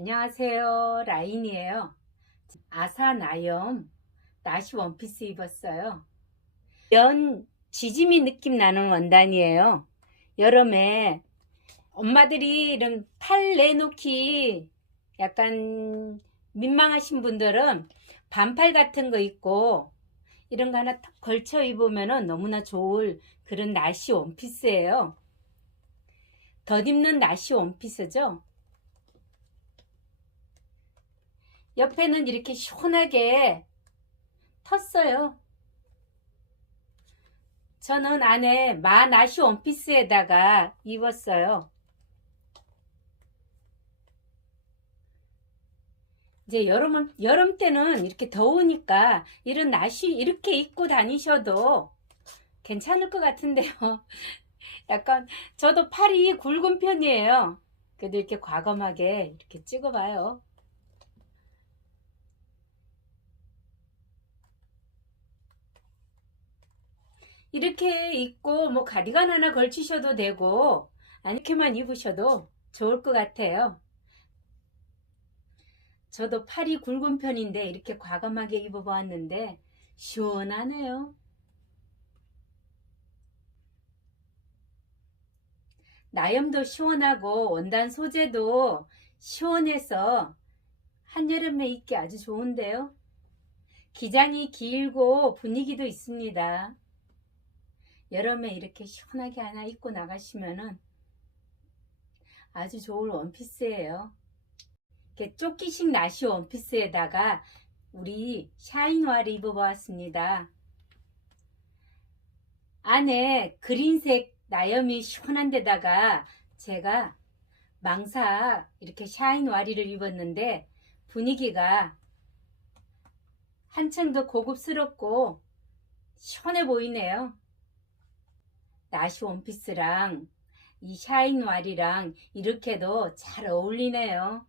안녕하세요. 라인이에요. 아사나염 나시 원피스 입었어요. 면 지짐이 느낌 나는 원단이에요. 여름에 엄마들이 이런 팔 내놓기 약간 민망하신 분들은 반팔 같은 거 입고 이런 거 하나 탁 걸쳐 입으면 너무나 좋을 그런 나시 원피스예요. 덧입는 나시 원피스죠. 옆에는 이렇게 시원하게 텄어요. 저는 안에 마나시 원피스에다가 입었어요. 이제 여름, 여름 때는 이렇게 더우니까 이런 나시 이렇게 입고 다니셔도 괜찮을 것 같은데요. 약간 저도 팔이 굵은 편이에요. 그래도 이렇게 과감하게 이렇게 찍어봐요. 이렇게 입고 뭐 가디건 하나 걸치셔도 되고 이렇게만 입으셔도 좋을 것 같아요. 저도 팔이 굵은 편인데 이렇게 과감하게 입어보았는데 시원하네요. 나염도 시원하고 원단 소재도 시원해서 한여름에 입기 아주 좋은데요. 기장이 길고 분위기도 있습니다. 여름에 이렇게 시원하게 하나 입고 나가시면은 아주 좋은 원피스예요. 이렇게 조끼식 나시 원피스에다가 우리 샤인화를 입어보았습니다. 안에 그린색 나염이 시원한 데다가 제가 망사 이렇게 샤인 와리를 입었는데 분위기가 한층 더 고급스럽고 시원해 보이네요. 나시 원피스랑 이 샤인 와리랑 이렇게도 잘 어울리네요.